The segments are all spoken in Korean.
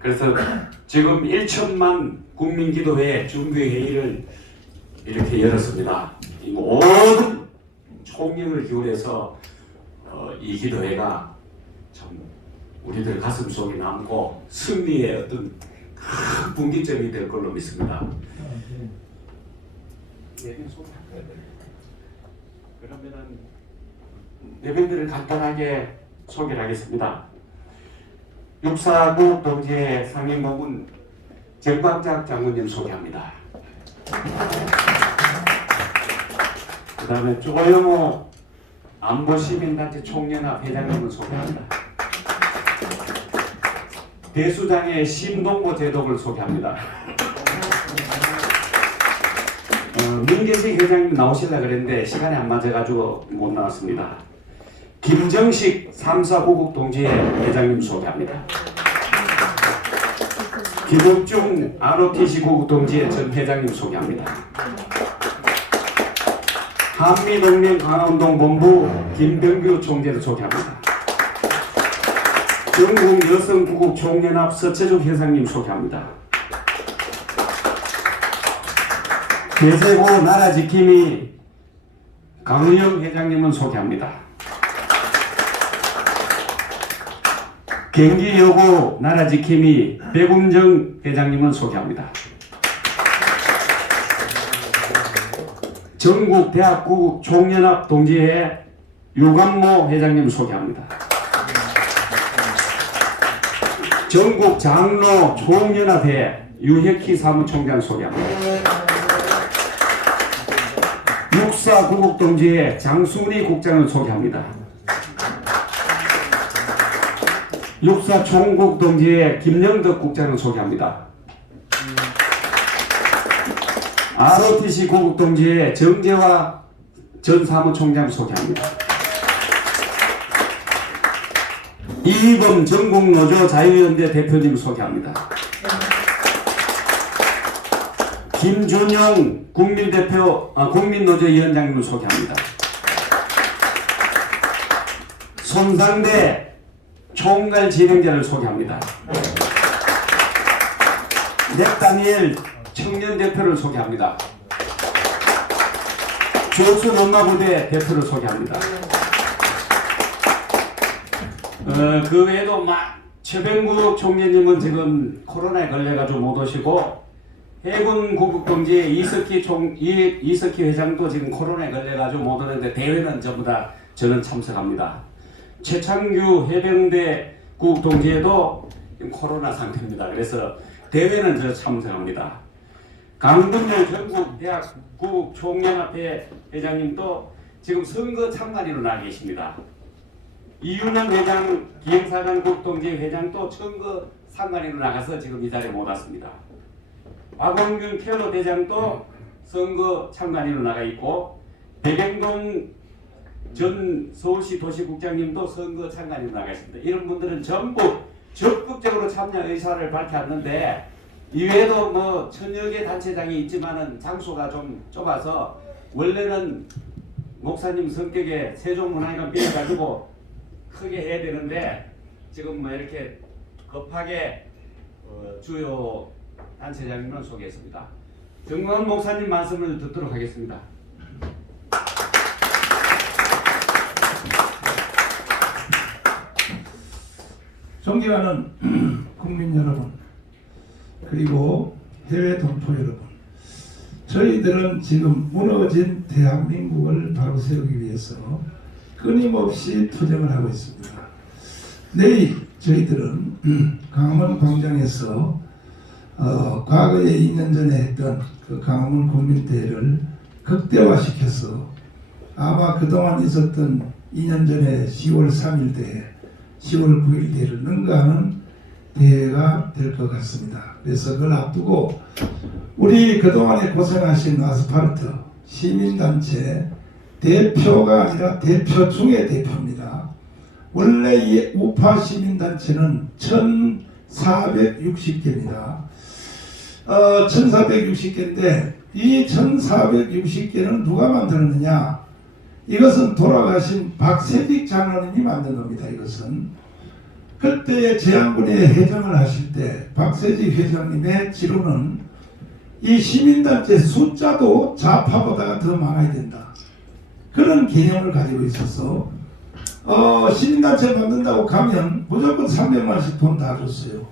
그래서 지금 1천만 국민기도회 준비회의를 이렇게 열었습니다. 이 모든 총력을 기울여서 이 기도회가 참 우리들 가슴 속에 남고 승리의 어떤 큰 분기점이 될 걸로 믿습니다. 그러면은 내변들을 간단하게 소개를 하겠습니다. 육사국 동지의 상임고문 정광작 장군님 소개합니다. 그 다음에 조영호 안보시민단체 총연합 회장님을 소개합니다. 대수장의 심동보 제독을 소개합니다. 민계식 회장님 나오시려고 그랬는데 시간이 안 맞아가지고 못 나왔습니다. 김정식 3사 고국 동지회 회장님 소개합니다. 김옥중 ROTC 고국 동지회 전 회장님 소개합니다. 한미동맹 강화운동 본부 김병규 총재를 소개합니다. 전국 여성구국 총연합 서채주 회장님 소개합니다. 대세고 나라지킴이 강의영 회장님은 소개합니다. 경기여고 나라지킴이 백운정 회장님은 소개합니다. 전국대학구국 총연합 동지회 유관모 회장님 소개합니다. 전국장로 총연합회 유혁희 사무총장 소개합니다. 육사구국동지회 장순희 국장을 소개합니다. 육사총국동지회 김영덕 국장을 소개합니다. ROTC 구국동지회 정재화 전 사무총장 소개합니다. 이희범 전국노조 자유연대 대표님 소개합니다. 김준영 국민노조 위원장님을 소개합니다. 손상대 총괄 진행자를 소개합니다. 넥다니엘 청년 대표를 소개합니다. 조수 농가부대 대표를 소개합니다. 그 외에도 최병구 총재님은 지금 코로나에 걸려가지고 못 오시고 해군 구국동지 이석희 회장도 지금 코로나에 걸려가지고 못 오는데 대회는 전부 다 저는 참석합니다. 최창규 해병대 구국동지에도 코로나 상태입니다. 그래서 대회는 저 참석합니다. 강분열 전국대학 구국총연합회 회장님도 지금 선거 참관인으로 나와 계십니다. 이윤환 회장 기행사관 국동지 회장도 선거 참관인으로 나가서 지금 이 자리에 못 왔습니다. 박원균 캐로 대장도 선거 참관인으로 나가 있고 백영동 전 서울시 도시국장님도 선거 참관인으로 나가 있습니다. 이런 분들은 전부 적극적으로 참여 의사를 밝혔는데 이외에도 뭐 천여 개 단체장이 있지만은 장소가 좀 좁아서 원래는 목사님 성격에 세종문화회관 빌려가지고 크게 해야 되는데 지금 뭐 이렇게 급하게 주요 단체장님을 소개했습니다. 정광훈 목사님 말씀을 듣도록 하겠습니다. 존경하는 국민 여러분, 그리고 해외 동포 여러분, 저희들은 지금 무너진 대한민국을 바로 세우기 위해서 끊임없이 투쟁을 하고 있습니다. 내일 저희들은 강화문 광장에서 과거에 2년 전에 했던 그 강화문 국민대회를 극대화시켜서 아마 그동안 있었던 2년 전에 10월 3일 대회, 10월 9일 대회를 능가하는 대회가 될 것 같습니다. 그래서 그걸 앞두고 우리 그동안에 고생하신 아스팔트 시민단체 대표가 아니라 대표 중의 대표입니다. 원래 이 우파 시민단체는 1460개입니다. 1460개인데 이 1460개는 누가 그때 제안군의 회장을 하실 때 박세지 회장님의 지로는 이 시민단체 숫자도 좌파보다 더 많아야 된다. 그런 개념을 가지고 있어서 시민단체 만든다고 가면 무조건 300만원씩 돈 다 줬어요.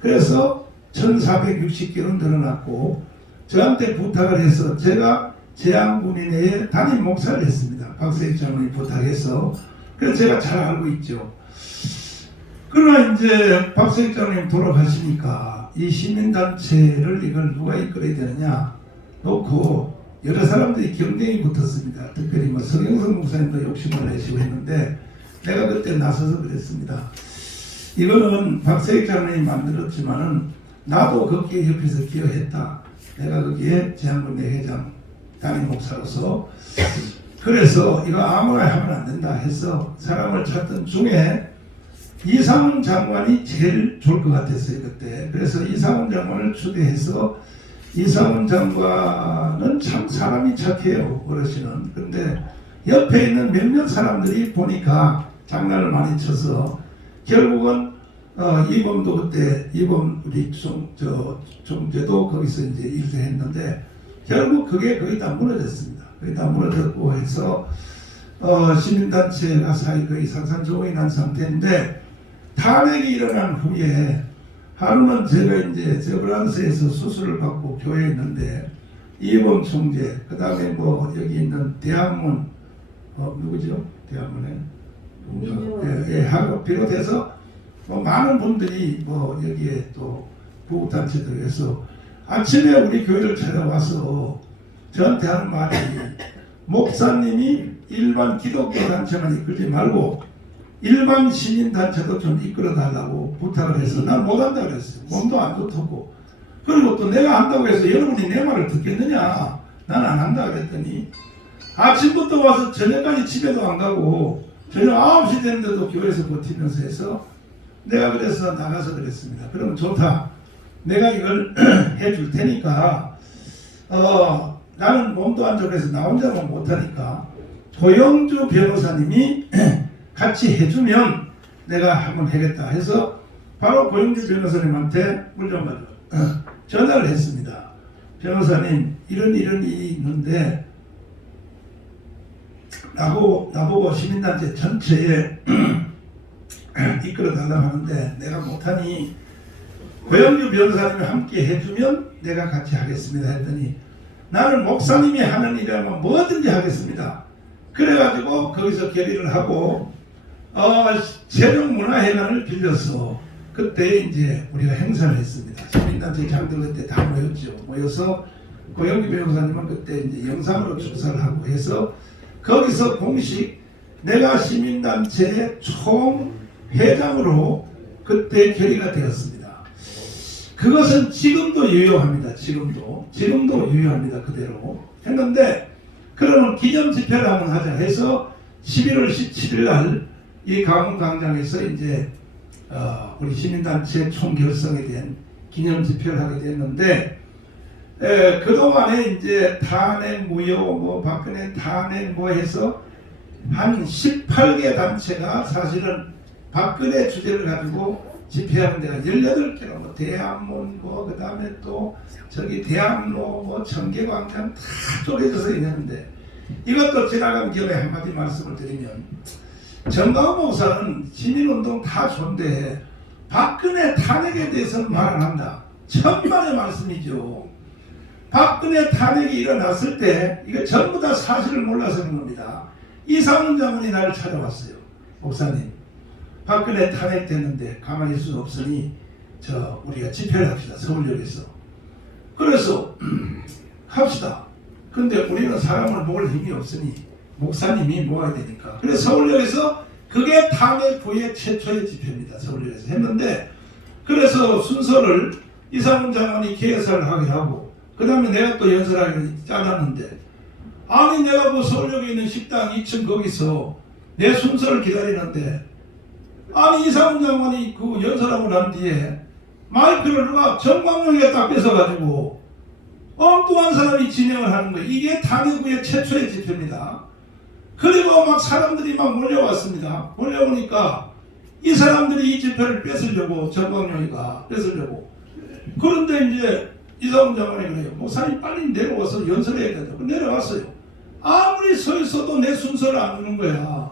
그래서 1460개로 늘어났고 저한테 부탁을 해서 제가 제안군인회에 담임 목사를 했습니다. 박세지 장로님 부탁해서. 그래서 제가 잘 알고 있죠. 그러나 이제 박세지 장로님 돌아가시니까 이 시민단체를 이걸 누가 이끌어야 되느냐 놓고 여러 사람들이 경쟁이 붙었습니다. 특별히 뭐 성영석 목사님도 욕심을 내시고 했는데 내가 그때 나서서 그랬습니다. 이거는 박세익 장로님이 만들었지만은 나도 거기에 협회에서 기여했다. 내가 거기에 제안군대 회장 담임 목사로서 그래서 이거 아무나 하면 안 된다 해서 사람을 찾던 중에 이상훈 장관이 제일 좋을 것 같았어요 그때. 그래서 이상훈 장관을 추대해서 이상훈 장관은 참 사람이 착해요 어르신은. 근데 옆에 있는 몇몇 사람들이 보니까 장난을 많이 쳐서 결국은 이범도 그때 이범 우리 종제도 거기서 이제 일을 했는데 결국 그게 거의 다 무너졌습니다. 거의 다 무너졌고 해서 시민단체가 사이 거의 산산조각이 난 상태인데 탄핵이 일어난 후에 하루는 제가 이제 저브란스에서 수술을 받고 교회에 있는데 이범 총재 그 다음에 뭐 여기 있는 대학문 누구죠? 대학문에 하고 비롯해서 뭐 많은 분들이 뭐 여기에 또 구국단체들에서 아침에 우리 교회를 찾아와서 저한테 하는 말이 목사님이 일반 기독교 단체만 이끌지 말고 일반 시민단체도 좀 이끌어 달라고 부탁을 해서 난 못한다 그랬어요. 몸도 안 좋다고. 그리고 또 내가 한다고 해서 여러분이 내 말을 듣겠느냐. 난 안 한다 그랬더니 아침부터 와서 저녁까지 집에도 안 가고 저녁 9시 되는데도 교회에서 버티면서 해서 내가 그래서 나가서 그랬습니다. 그러면 좋다. 내가 이걸 해줄 테니까 나는 몸도 안 좋고 해서 나 혼자만 못하니까 고영주 변호사님이 같이 해주면 내가 한번 하겠다 해서 바로 고영주 변호사님한테 물려가지고 전화를 했습니다. 변호사님 이런 일이 있는데 나보고 시민단체 전체에 이끌어 달라고 하는데 내가 못하니 고영주 변호사님이 함께 해주면 내가 같이 하겠습니다 했더니 나는 목사님이 하는 일이라면 뭐든지 하겠습니다. 그래가지고 거기서 결의를 하고 세종문화회관을 빌려서 그때 이제 우리가 행사를 했습니다. 시민단체 장들 그때 다 모였죠. 모여서 고영기 변호사님은 그때 이제 영상으로 축사를 하고 해서 거기서 공식 내가 시민단체의 총회장으로 그때 결의가 되었습니다. 그것은 지금도 유효합니다. 지금도 유효합니다. 그대로 했는데 그러면 기념 집회를 한번 하자 해서 11월 17일 날 이 강원광장에서 이제 우리 시민단체 총결성에 대한 기념 집회를 하게 됐는데 그동안에 이제 탄핵 무효 뭐 박근혜 탄핵 뭐 해서 한 18개 단체가 사실은 박근혜 주제를 가지고 집회하는 데가 18개로 뭐 대한문 뭐 그다음에 또 저기 대학로 뭐 청계광장 다 쪼개져서 있는데 이것도 지나간 김에 한마디 말씀을 드리면 정강훈 목사는 시민운동 다 좋은데 박근혜 탄핵에 대해서는 말 안 한다. 천만의 말씀이죠. 박근혜 탄핵이 일어났을 때 이거 전부 다 사실을 몰라서 그런 겁니다. 이상훈 장관이 나를 찾아왔어요. 목사님 박근혜 탄핵됐는데 가만히 있을 수 없으니 우리가 집회를 합시다. 서울역에서. 그래서 합시다. 근데 우리는 사람을 모을 힘이 없으니 목사님이 모아야 되니까. 그래서 서울역에서 그게 탄핵 후에 최초의 집회입니다. 서울역에서 했는데 그래서 순서를 이상훈 장관이 개설을 하게 하고 그 다음에 내가 또 연설하기 짜놨는데 아니 내가 뭐 서울역에 있는 식당 2층 거기서 내 순서를 기다리는데 아니 이상훈 장관이 그 연설하고 난 뒤에 마이크를 누가 정광용에 딱 뺏어가지고 엉뚱한 사람이 진행을 하는 거예요. 이게 탄핵 후에 최초의 집회입니다. 그리고 막 사람들이 막 몰려왔습니다. 몰려오니까 이 사람들이 이 집회를 뺏으려고 정광용이가 뺏으려고. 그런데 이제 이상훈 장관이 그래요. 목사님 빨리 내려와서 연설해야 된다고. 내려왔어요. 아무리 서 있어도 내 순서를 안 주는 거야.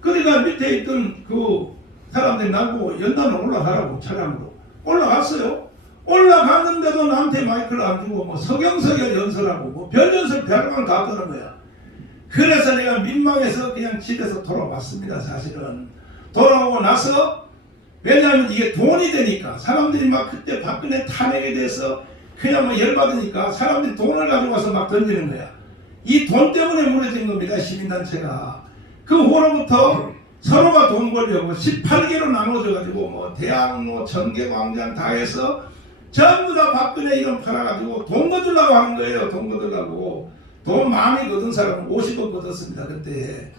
그러니까 밑에 있던 그 사람들이 나보고 연단을 올라가라고 차량으로. 올라갔어요. 올라갔는데도 나한테 마이크를 안 주고 뭐 서경석에 연설하고 뭐 별연설 별만 가더는 거야. 그래서 내가 민망해서 그냥 집에서 돌아왔습니다. 사실은 돌아오고 나서 왜냐하면 이게 돈이 되니까 사람들이 막 그때 박근혜 탄핵에 대해서 그냥 뭐 열받으니까 사람들이 돈을 가져와서 막 던지는 거야. 이 돈 때문에 무너진 겁니다. 시민단체가. 그 후로부터 서로가 돈 벌려고 18개로 나눠져가지고 뭐 대학 뭐 전개광장 다 해서 전부 다 박근혜 이름 팔아가지고 돈 거두려고 하는 거예요. 돈 거두려고. 돈 많이 거둔 사람은 50억 거뒀습니다. 그때.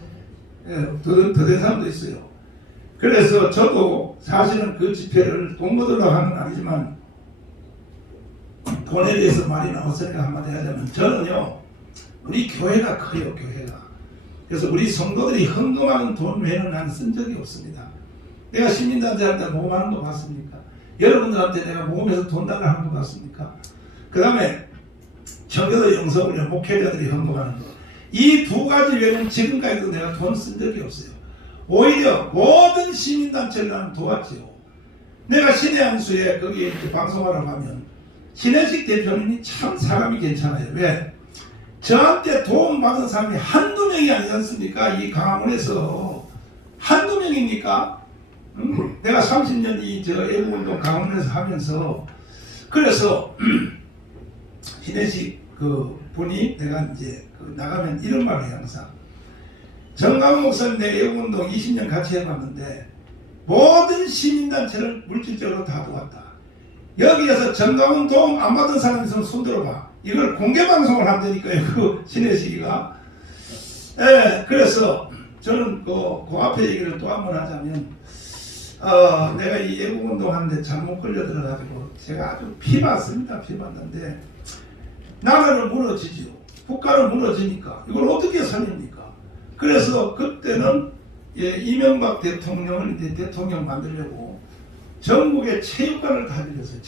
더 된 사람도 있어요. 그래서 저도 사실은 그 집회를 돈 거두려고 하는 건 아니지만 돈에 대해서 말이 나왔으니까 한마디 하자면 저는요. 우리 교회가 커요. 교회가. 그래서 우리 성도들이 헌금하는 돈 외에는 난 쓴 적이 없습니다. 내가 시민단체한테 모금하는 거 봤습니까? 여러분들한테 내가 모금해서 돈 달라 하는 거 봤습니까? 그 다음에 청교도 영성을 목회자들이 헌금하는 거. 이 두 가지 외에는 지금까지도 내가 돈 쓴 적이 없어요. 오히려 모든 시민단체를 나는 도왔지요. 내가 신의 한수에 거기에 이렇게 방송하러 가면 신혜식 대표님이 참 사람이 괜찮아요. 왜? 저한테 도움 받은 사람이 한두 명이 아니지 않습니까? 이 강화문에서 한두 명입니까? 내가 30년 저 애국운동 강화문에서 하면서 그래서 신혜식 그 분이 내가 이제 나가면 이런 말을 해요. 항상 정강훈 목사님 내 애국운동 20년 같이 해봤는데 모든 시민단체를 물질적으로 다 도왔다. 여기에서 정강훈 도움 안 받은 사람 있으면 손들어봐. 이걸 공개방송을 한다니까요. 그 신혜식이가. 예, 그래서 저는 그 앞에 얘기를 또 한 번 하자면 내가 이 애국운동 하는데 잘못 걸려 들어가지고 제가 아주 피봤습니다. 피봤는데 나라를 무너지지요. 국가를 무너지니까 이걸 어떻게 살립니까? 그래서 그때는 이명박 대통령을 이제 대통령 만들려고 전국에 체육관을 다 빌렸어요.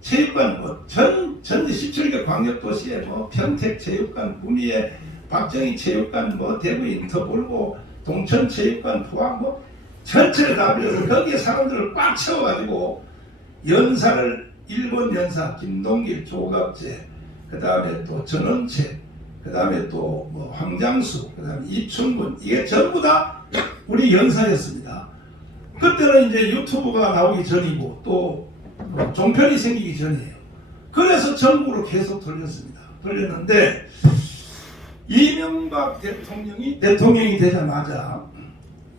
체육관 뭐 전체 17개 광역도시에 뭐 평택 체육관, 구미에 박정희 체육관, 뭐 대구 인터볼고 동천 체육관, 포항 뭐 전체를 다 빌려서 거기에 사람들을 꽉 채워가지고 연사를 일본 연사 김동길, 조갑재, 그 다음에 또 전원책, 그 다음에 또 뭐 황장수, 그 다음에 이춘근 이게 전부 다 우리 연사였습니다. 그때는 이제 유튜브가 나오기 전이고 또 종편이 생기기 전이에요. 그래서 전국으로 계속 돌렸습니다. 돌렸는데 이명박 대통령이 되자마자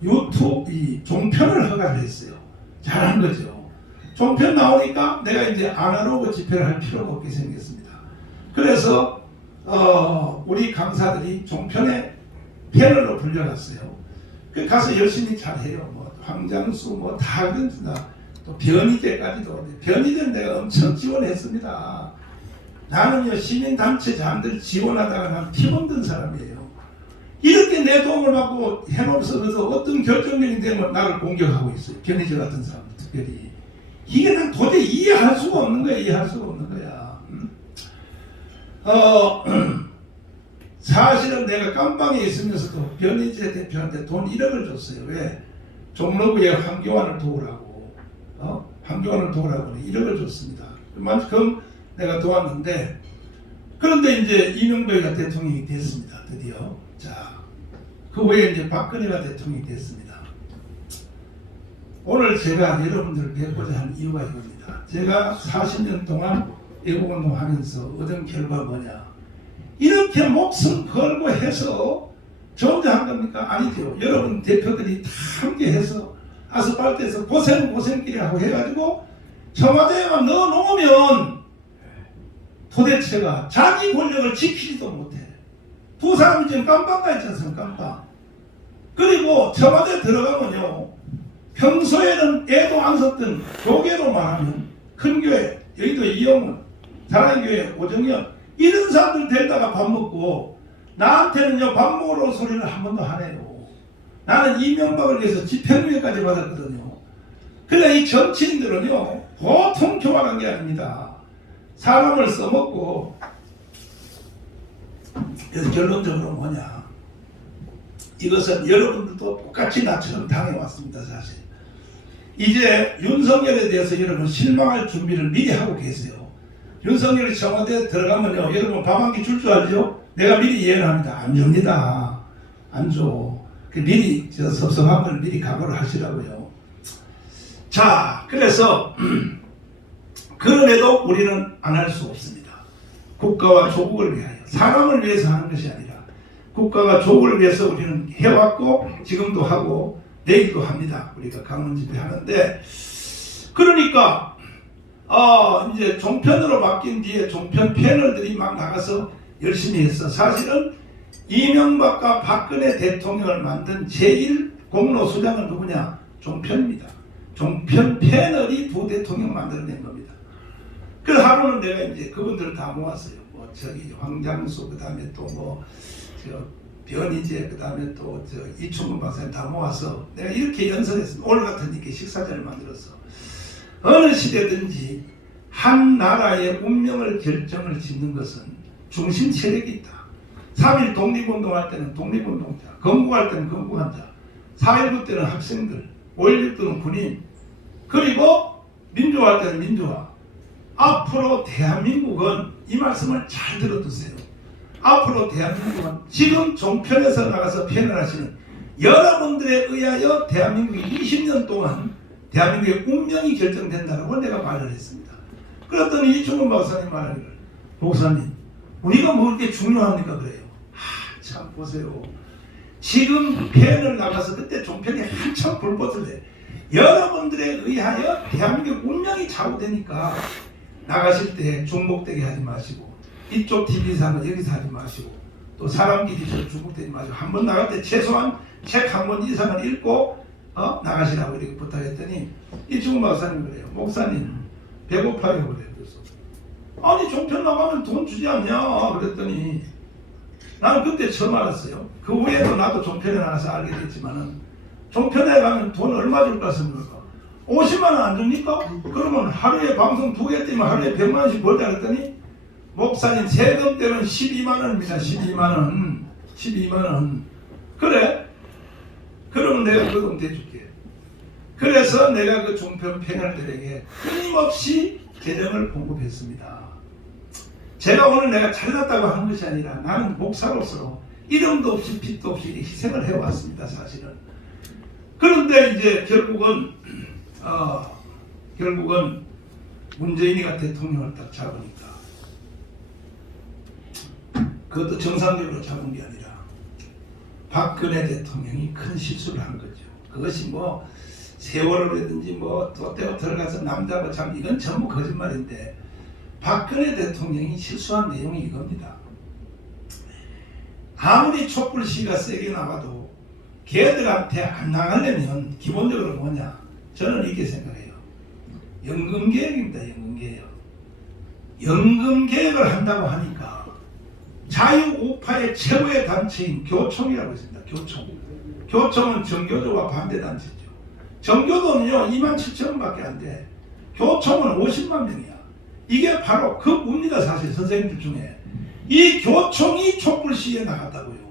유튜브 이 종편을 허가를 했어요. 잘한 거죠. 종편 나오니까 내가 이제 아날로그 집회를 할 필요가 없게 생겼습니다. 그래서 우리 강사들이 종편에 패널로 불려갔어요. 그 가서 열심히 잘해요. 뭐 황장수 뭐 다 그런다. 또 변희재까지도. 변희재는 내가 엄청 지원했습니다. 나는요 시민단체 장들 지원하다가 난 피곤 든 사람이에요. 이렇게 내 도움을 받고 해놓으면서 어떤 결정력이 되면 나를 공격하고 있어요. 변희재 같은 사람 특별히. 이게 난 도저히 이해할 수가 없는 거야. 이해할 수가 없는 거야. 사실은 내가 깜방에 있으면서도 변희재 대표한테 돈 1억을 줬어요. 왜? 종로구에 황교안을 도우라고. 황교안을 도우라고 1억을 줬습니다. 그만큼 내가 도왔는데 그런데 이제 이명박이가 대통령이 됐습니다. 드디어. 자, 그 후에 이제 박근혜가 대통령이 됐습니다. 오늘 제가 여러분들을 뵙고자 하는 이유가 이겁니다. 제가 40년 동안 애국운동 하면서 얻은 결과가 뭐냐. 이렇게 목숨 걸고 해서 저 혼자 한 겁니까? 아니죠. 여러분 대표들이 다 함께 해서 아스팔트에서 고생끼리 하고 해가지고 청와대에만 넣어놓으면 도대체가 자기 권력을 지키지도 못해. 두 사람이 지금 깜빵가 있지 않습니까? 깜빵. 그리고 청와대 들어가면요. 평소에는 애도 안 썼던 교계로 말하면 큰 교회, 여의도 이용훈, 사랑교회 오정현 이런 사람들 데려다가 밥 먹고 나한테는요 밥 먹으러 소리를 한 번도 안 해요. 나는 이명박을 위해서 집행유예까지 받았거든요. 그러니까 이 정치인들은요 보통 교만한 게 아닙니다. 사람을 써먹고. 그래서 결론적으로 뭐냐, 이것은 여러분들도 똑같이 나처럼 당해왔습니다. 사실 이제 윤석열에 대해서 여러분 실망할 준비를 미리 하고 계세요. 윤석열이 청와대에 들어가면요 여러분 밥 한 끼 줄 줄 알죠? 내가 미리 예언합니다. 안 줍니다. 안 줘. 미리 저 섭섭한 걸 미리 각오를 하시라고요. 자, 그래서 그럼에도 우리는 안 할 수 없습니다. 국가와 조국을 위하여, 사람을 위해서 하는 것이 아니라 국가와 조국을 위해서 우리는 해왔고 지금도 하고 내일도 합니다. 우리가 강원 집회 하는데, 그러니까 이제 종편으로 바뀐 뒤에 종편 패널들이 막 나가서 열심히 했어. 사실은 이명박과 박근혜 대통령을 만든 제1 공로 수장은 누구냐? 종편입니다. 종편 패널이 두 대통령 만들어낸 겁니다. 그 하루는 내가 이제 그분들을 다 모았어요. 뭐 저기 황장수, 그 다음에 또 뭐 저 변희재, 그 다음에 또 저 이충근 박사님 다 모아서 내가 이렇게 연설했습니다. 오늘 같은 이렇게 식사자를 만들어서 어느 시대든지 한 나라의 운명을 결정을 짓는 것은 중심 세력이 있다. 3.1 독립운동할 때는 독립운동자, 건국할 때는 건국한자, 4.19 때는 학생들, 5.16 때는 군인, 그리고 민주화할 때는 민주화. 앞으로 대한민국은, 이 말씀을 잘 들어두세요. 앞으로 대한민국은 지금 종편에서 나가서 패널하시는 여러분들에 의하여 대한민국이 20년 동안 대한민국의 운명이 결정된다고 내가 말을 했습니다. 그랬더니 이충근 박사님 말하기를, 목사님 우리가 뭐 이렇게 중요합니까? 그래요. 참 보세요. 지금 패널 나가서 그때 종편이 한참 불꽃을 내. 여러분들에 의하여 대한민국 운명이 좌우되니까 나가실 때 중복되게 하지 마시고, 이쪽 TV사는 여기서 하지 마시고, 또 사람끼리 저 중복되지 마시고, 한 번 나갈 때 최소한 책 한 권 이상은 읽고 나가시라고 이렇게 부탁했더니 이충근 박사님 그래요. 목사님 배고파요. 그래요. 그래서 아니 종편 나가면 돈 주지 않냐 그랬더니 나는 그때 처음 알았어요. 그 후에도 나도 종편에 나가서 알게 됐지만은, 종편에 가면 돈 얼마 줄까 생각할까? 50만 원 안 줍니까? 그러면 하루에 방송 2개 뛰면 하루에 100만 원씩 벌자 그랬더니, 목사님 세금 때는 12만 원입니다. 12만 원. 12만 원. 그래? 그러면 내가 그 돈 대줄게. 그래서 내가 그 종편 패널들에게 끊임없이 재정을 공급했습니다. 제가 오늘 내가 잘났다고 하는 것이 아니라 나는 목사로서 이름도 없이 빚도 없이 희생을 해왔습니다. 사실은. 그런데 이제 결국은 문재인이가 대통령을 딱 잡으니까, 그것도 정상적으로 잡은 게 아니라 박근혜 대통령이 큰 실수를 한 거죠. 그것이 뭐 세월호라든지 뭐 또떼어 들어가서 남자고 참 이건 전부 거짓말인데, 박근혜 대통령이 실수한 내용이 이겁니다. 아무리 촛불 시위가 세게 나와도 걔들한테 안 나가려면 기본적으로 뭐냐? 저는 이렇게 생각해요. 연금개혁입니다. 연금개혁. 연금개혁을 한다고 하니까 자유우파의 최고의 단체인 교총이라고 있습니다. 교총. 교총은 정교조와 반대단체죠. 정교도는요 27,000원밖에 안 돼. 교총은 50만 명이야. 이게 바로 그 뭡니다. 사실 선생님들 중에 이 교총이 촛불 시위에 나갔다고요.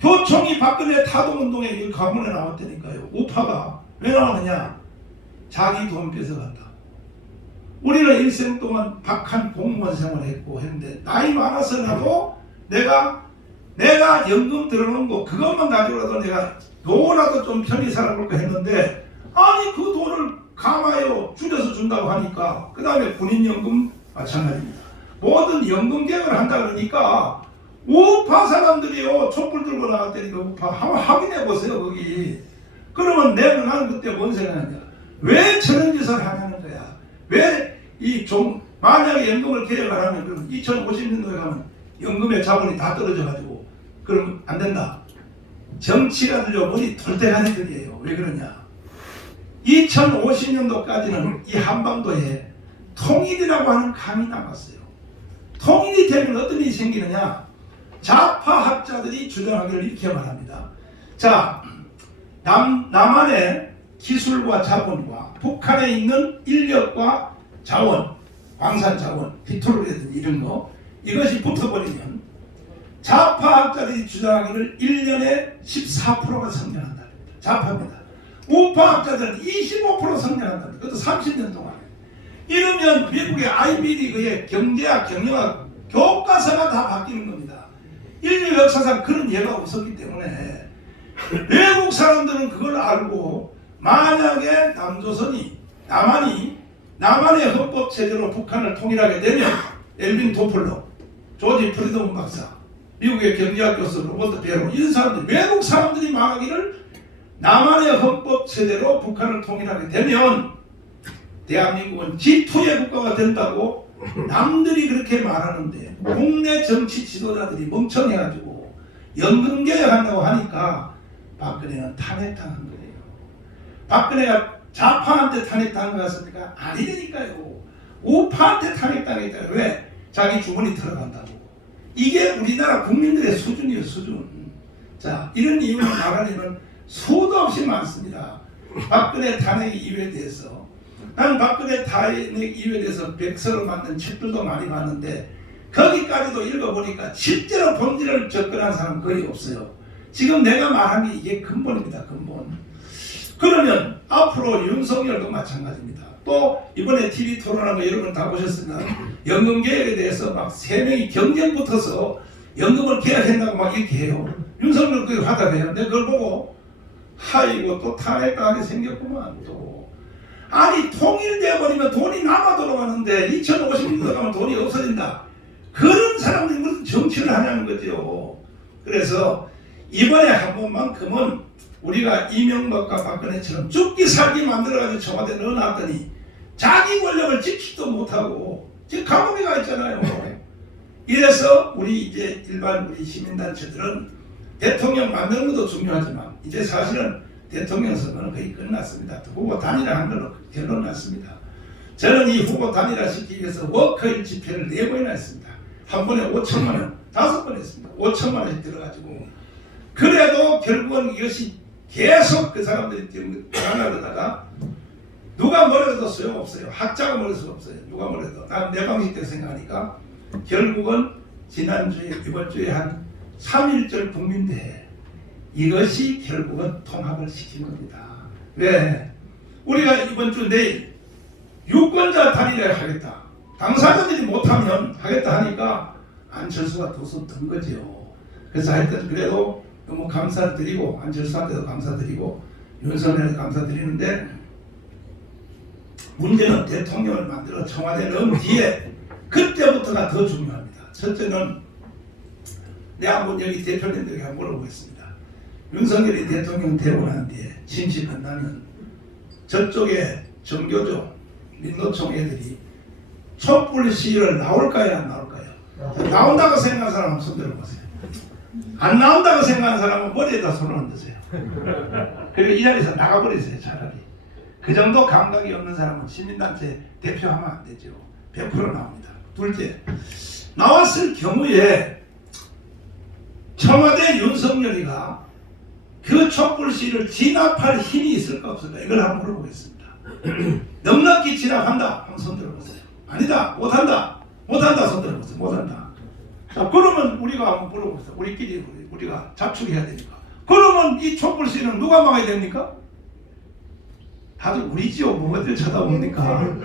교총이 박근혜 타동운동에 가문에 나왔다니까요. 우파가 왜 나왔느냐? 자기 돈 뺏어간다. 우리는 일생 동안 박한 공무원 생활했고 했는데, 나이 많아서라도 내가 연금 들어놓은 거 그것만 가지고라도 내가 요라도 좀 편히 살아볼까 했는데, 아니 그 돈을 감아요 줄여서 준다고 하니까, 그 다음에 군인연금 마찬가지입니다. 모든 연금 개혁을 한다 그러니까 우파 사람들이요 촛불 들고 나갔다니까 우파 한번 확인해 보세요 거기. 그러면 나는 그때 뭔 생각하냐? 왜 저런 짓을 하냐는 거야. 왜 만약에 연금을 개혁을 하면 그럼 2050년도에 가면 연금의 자본이 다 떨어져 가지고 그럼 안 된다. 정치가들요 머리 돌대가는 애들이에요. 왜 그러냐? 2050년도까지는 이 한반도에 통일이라고 하는 감이 남았어요. 통일이 되면 어떤 일이 생기느냐? 좌파 학자들이 주장하기를 이렇게 말합니다. 자, 남한의 기술과 자본과 북한에 있는 인력과 자원, 광산 자원, 피토르라든지 이런 거 이것이 붙어버리면 좌파학자들이 주장하기를 1년에 14%가 성장한다. 좌파입니다. 우파학자들은 25% 성장한다. 그것도 30년 동안. 이러면 미국의 아이비리그의 경제학, 경영학 교과서가 다 바뀌는 겁니다. 인류 역사상 그런 예가 없었기 때문에 외국 사람들은 그걸 알고 만약에 남한의 헌법 체제로 북한을 통일하게 되면 엘빈 도플러, 조지 프리드먼 박사, 미국의 경제학 교수 로버트 베로 이런 사람들이 외국 사람들이 말하기를 남한의 헌법 체제로 북한을 통일하게 되면 대한민국은 G2의 국가가 된다고 남들이 그렇게 말하는데 국내 정치 지도자들이 멍청해가지고 연금개혁한다고 하니까 박근혜는 탄핵당한 거예요. 박근혜가 좌파한테 탄핵당한 거 같습니까? 아니니까요. 우파한테 탄핵당했잖아요. 왜? 자기 주머니 들어간다고. 이게 우리나라 국민들의 수준이에요. 수준. 자, 이런 이유를 말하려면 수도 없이 많습니다. 박근혜 탄핵 이유에 대해서 나는 박근혜 탄핵 이유에 대해서 백서로 만든 책들도 많이 봤는데 거기까지도 읽어보니까 실제로 본질을 접근한 사람은 거의 없어요. 지금 내가 말한 게 이게 근본입니다. 근본. 그러면 앞으로 윤석열도 마찬가지입니다. 또 이번에 TV 토론한 거 여러분 다 보셨으면 연금개혁에 대해서 막 3명이 경쟁 붙어서 연금을 개혁한다고 막 이렇게 해요. 윤석열 그게 화답해요. 내가 그걸 보고 아이고 또 탄핵당하게 생겼구만 또. 아니 통일되어 버리면 돈이 남아 돌아가는데 2050년 들어가면 돈이 없어진다. 그런 사람들이 무슨 정치를 하냐는 거죠. 그래서 이번에 한 번만큼은 우리가 이명박과 박근혜처럼 죽기 살기 만들어가지고 청와대에 넣어놨더니 자기 권력을 지키지도 못하고 지금 감옥에 가 있잖아요. 이래서 우리 이제 일반 우리 시민단체들은 대통령 만드는 것도 중요하지만 이제 사실은 대통령 선거는 거의 끝났습니다. 후보 단일화한 걸로 결론 났습니다. 저는 이 후보 단일화시키기 위해서 워크힐 집회를 4번이나 했습니다. 한 번에 5천만 원, 5번 했습니다. 5천만 원씩 들어가지고 그래도 결국은 이것이 계속 그 사람들이 하나로다가 누가 뭐래도 소용없어요. 학자가 뭐래도 없어요. 누가 뭐래도. 난 내 방식대로 생각하니까 결국은 지난주에 이번 주에 한 3.1절 국민대회 이것이 결국은 통합을 시킨 겁니다. 왜? 우리가 이번 주 내일 유권자 단일화를 하겠다. 당사자들이 못하면 하겠다 하니까 안철수가 두 손 든 거죠. 그래서 하여튼 그래도 너무 감사를 드리고 안철수한테도 감사드리고 윤석열에도 감사드리는데 문제는 대통령을 만들어 청와대에 넣은 뒤에 그때부터가 더 중요합니다. 첫째는 내가 한번 여기 대표님들에게 한번 물어보겠습니다. 윤석열이 대통령 되고 난 뒤에 진실 끝나면 저쪽에 정교조 민노총 애들이 촛불 시위를 나올까요 안 나올까요? 나온다고 생각하는 사람 한번 손 들어보세요. 안 나온다고 생각하는 사람은 머리에다 손을 얹으세요. 그리고 이 자리에서 나가버리세요. 차라리. 그 정도 감각이 없는 사람은 시민단체 대표하면 안 되죠. 100% 나옵니다. 둘째, 나왔을 경우에 청와대 윤석열이가 그 촛불 시위를 진압할 힘이 있을까 없을까 이걸 한번 물어보겠습니다. 넉넉히 진압한다. 한번 손 들어보세요. 아니다. 못한다. 못한다. 손 들어보세요. 못한다. 자, 그러면 우리가 한번 물어보세요. 우리가 자축해야 되니까. 그러면 이 촛불 시위는 누가 막아야 됩니까? 다들 우리지요. 뭐가들 쳐다봅니까?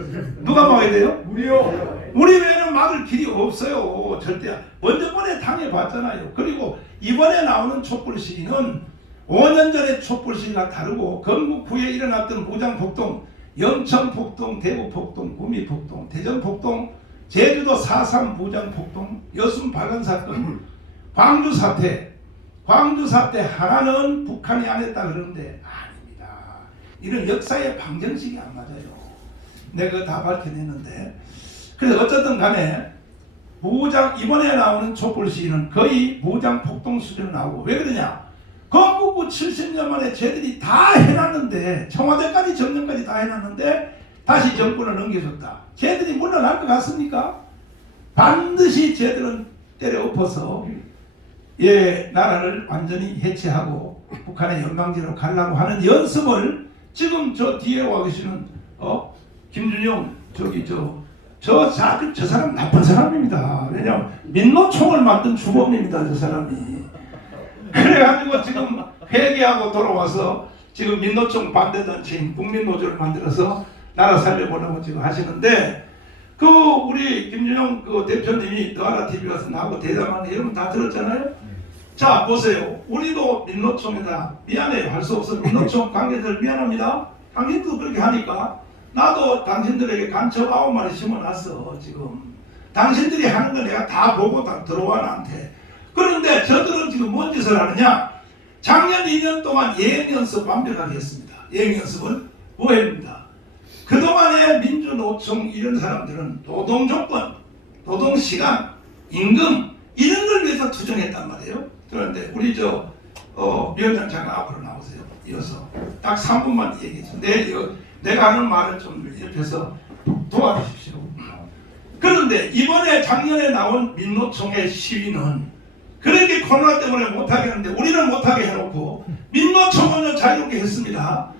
누가 막아야 돼요? 우리요. 우리 외에는 막을 길이 없어요. 절대. 먼저번에 당해봤잖아요. 그리고 이번에 나오는 촛불 시위는 5년 전에 촛불 시위가 다르고 건국 후에 일어났던 무장폭동, 영천폭동, 대구폭동, 구미폭동, 대전폭동, 제주도 4.3 무장폭동, 여순 발언 사건, 광주 사태 하나는 북한이 안 했다 그러는데 아닙니다. 이런 역사의 방정식이 안 맞아요. 내가 다 밝혀냈는데 그래서 어쨌든 간에 이번에 나오는 촛불 시위는 거의 무장폭동 수준으로 나오고 왜 그러냐? 건국 후 70년 만에 쟤들이 다 해놨는데 청와대까지 정년까지 다 해놨는데 다시 정권을 넘겨줬다. 쟤들이 물러날 것 같습니까? 반드시 쟤들은 때려 엎어서 나라를 완전히 해체하고 북한의 연방제로 가려고 하는 연습을 지금 저 뒤에 와 계시는 김준영 저 사람 나쁜 사람입니다. 왜냐하면 민노총을 만든 주범입니다. 저 사람이. 그래가지고 지금 회개하고 돌아와서 지금 민노총 반대단체인 국민노조를 만들어서 나라 살려보려고 지금 하시는데 그 우리 김준영 그 대표님이 너하라 TV 가서 나하고 대담하는 이런 다 들었잖아요. 자 보세요. 우리도 민노총이다. 미안해요. 할 수 없어. 민노총 관계자들 미안합니다. 당신도 그렇게 하니까 나도 당신들에게 간첩 9마리 심어놨어. 지금 당신들이 하는 거 내가 다 보고 다 들어와 나한테. 그런데 저들은 지금 뭔 짓을 하느냐. 작년 2년 동안 예행연습 완벽하게 했습니다. 예행연습은 뭐입니다. 그동안에 민주노총 이런 사람들은 노동조건, 노동시간, 임금 이런 걸 위해서 투쟁했단 말이에요. 그런데 우리 위원장 잠깐 앞으로 나오세요. 이어서 딱 3분만 얘기해줘. 내가 하는 말을 좀 옆에서 도와주십시오. 그런데 이번에 작년에 나온 민노총의 시위는 그렇게 코로나 때문에 못하게 했는데 우리는 못하게 해놓고 민노총은 자유롭게 했습니다.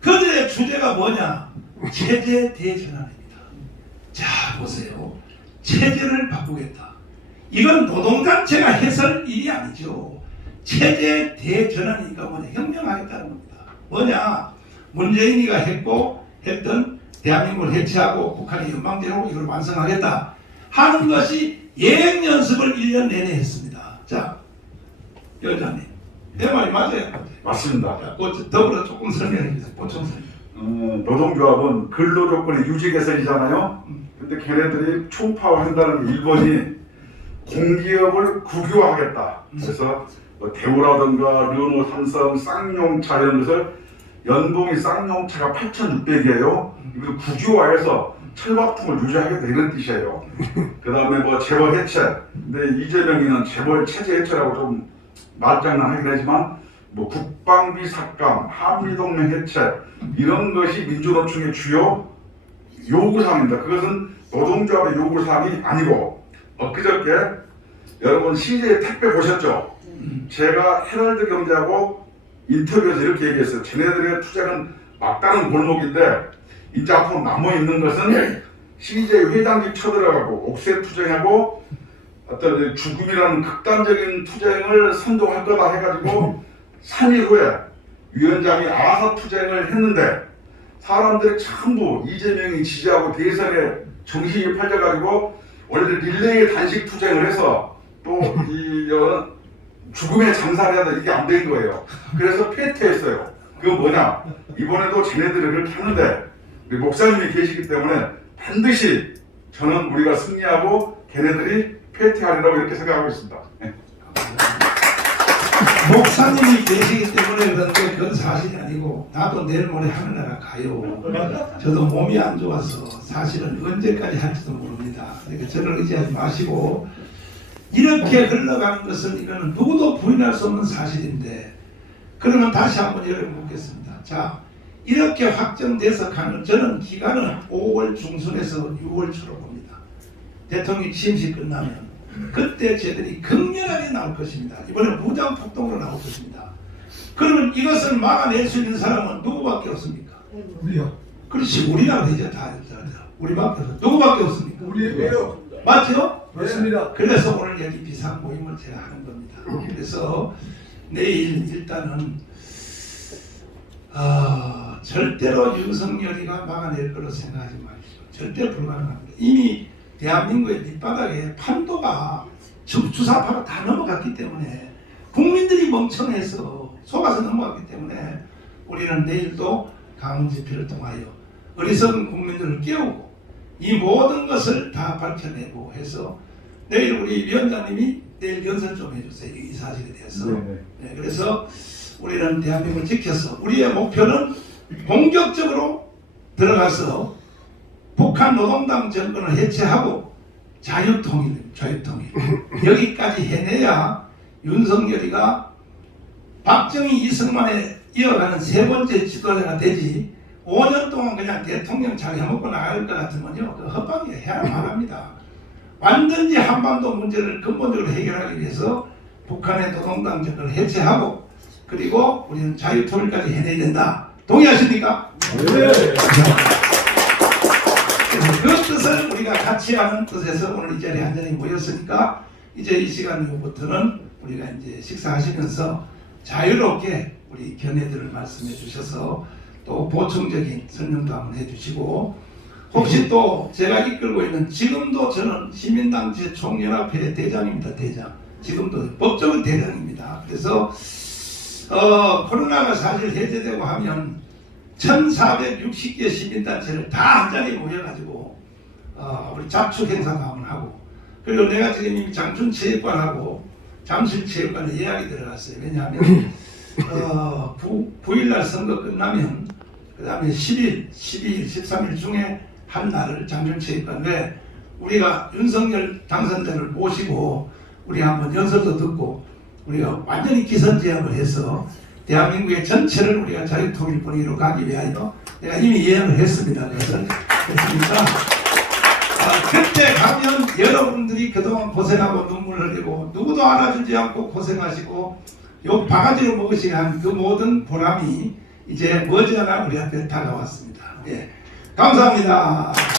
그들의 주제가 뭐냐? 체제 대전환입니다. 자 보세요. 체제를 바꾸겠다. 이건 노동단체가 해설 일이 아니죠. 체제 대전환이니까 뭐냐? 혁명하겠다는 겁니다. 뭐냐? 문재인이가 했던 대한민국을 해체하고 북한의 연방제로 이걸 완성하겠다 하는 것이 예행연습을 1년 내내 했습니다. 자, 위원장님, 내 말이 맞아요? 맞습니다. 더불어 조금 설명해 주세요. 보충 설명. 노동조합은 근로조건의 유지 개선이잖아요. 근데 걔네들이 총파업한다는 게 일본이 공기업을 국유화하겠다. 그래서 뭐 대우라든가 르노, 삼성, 쌍용차 이런 것을 연봉이 쌍용차가 8,600이에요. 이걸 국유화해서 철밥통을 유지하겠다 이런 뜻이에요. 그 다음에 뭐 재벌 해체. 근데 이재명이는 재벌 체제 해체라고 좀 말장난하긴 하지만 뭐 국방비 삭감, 한미동맹 해체 이런 것이 민주노총의 주요 요구사항입니다. 그것은 노동조합의 요구사항이 아니고 엊그저께 여러분 CJ 택배 보셨죠? 제가 헤럴드 경제하고 인터뷰에서 이렇게 얘기했어요. 쟤네들의 투쟁은 막다른 골목인데 이제 앞으로 남아있는 것은 CJ 회장직 쳐들어가고 옥새 투쟁하고 어떤 죽음이라는 극단적인 투쟁을 선동할 거다 해가지고 3일 후에 위원장이 아사 투쟁을 했는데 사람들이 전부 이재명이 지지하고 대선에 정신이 팔려가지고 원래 릴레이 단식 투쟁을 해서 또 이 죽음의 장사를 해야 돼. 이게 안 된 거예요. 그래서 패퇴했어요. 그거 뭐냐? 이번에도 쟤네들이 그렇게 하는데 우리 목사님이 계시기 때문에 반드시 저는 우리가 승리하고 걔네들이 패퇴하리라고 이렇게 생각하고 있습니다. 네. 목사님이 계시기 때문에 그런데 그건 사실이 아니고 나도 내일 모레 하늘나라 가요. 저도 몸이 안 좋아서 사실은 언제까지 할지도 모릅니다. 그러니까 저를 의지하지 마시고 이렇게 흘러가는 것은 이거는 누구도 부인할 수 없는 사실인데 그러면 다시 한번 여러분 묻겠습니다. 자, 이렇게 확정돼서 가는 저는 기간은 5월 중순에서 6월 초로 봅니다. 대통령이 취임식 끝나면 그때 쟤들이 극렬하게 나올 것입니다. 이번에 무장폭동으로 나올 것입니다. 그러면 이것을 막아낼 수 있는 사람은 누구밖에 없습니까? 우리요. 그렇지, 우리라고 되죠. 다 우리밖에 없어. 누구밖에 없습니까? 우리예요. 맞죠? 맞습니다. 그래서 오늘 여기 비상 모임을 제가 하는 겁니다. 그래서 내일 일단은 절대로 윤석열이가 막아낼 거로 생각하지 마십시오. 절대 불가능합니다. 이미 대한민국의 밑바닥에 판도가 주사파가 다 넘어갔기 때문에 국민들이 멍청해서 속아서 넘어갔기 때문에 우리는 내일도 강원 집회를 통하여 어리석은 국민들을 깨우고 이 모든 것을 다 밝혀내고 해서 내일 우리 위원장님이 내일 연설 좀 해주세요. 이 사실에 대해서. 네, 그래서 우리는 대한민국을 지켜서 우리의 목표는 본격적으로 들어가서 북한 노동당 정권을 해체하고 자유통일 여기까지 해내야 윤석열이가 박정희 이승만에 이어가는 세 번째 지도자가 되지 5년 동안 그냥 대통령 잘 해먹고 나갈 것 같으면요 그 헛방이에요. 해야만 합니다. 완전히 한반도 문제를 근본적으로 해결하기 위해서 북한의 노동당 정권을 해체하고 그리고 우리는 자유통일까지 해내야 된다. 동의하십니까? 네. 그 뜻을 우리가 같이 하는 뜻에서 오늘 이 자리에 한 자리에 모였으니까 이제 이 시간 후부터는 우리가 이제 식사하시면서 자유롭게 우리 견해들을 말씀해 주셔서 또 보충적인 설명도 한번 해주시고 혹시 또 제가 이끌고 있는 지금도 저는 시민단체 총연합회 대장입니다. 대장. 지금도 법적인 대장입니다. 그래서 코로나가 사실 해제되고 하면 1460개 시민단체를 다 한 자리에 모여가지고 우리 잡축 행사도 한번 하고 그리고 내가 지금 이미 장춘체육관하고 잠실체육관에 예약이 들어갔어요. 왜냐하면 9일날 선거 끝나면 그 다음에 10일, 12일, 13일 중에 한 날을 장춘체육관에 우리가 윤석열 당선자를 모시고 우리 한번 연설도 듣고 우리가 완전히 기선제압을 해서 대한민국의 전체를 우리가 자유통일 분위기로 가기 위하여 내가 이미 예약을 했습니다. 그래서 그렇습니까? 그때 가면 여러분들이 그동안 고생하고 눈물 흘리고 누구도 알아주지 않고 고생하시고 요 바가지로 먹으시게 한 그 모든 보람이 이제 머지않아 우리 앞에 다가왔습니다. 예. 감사합니다.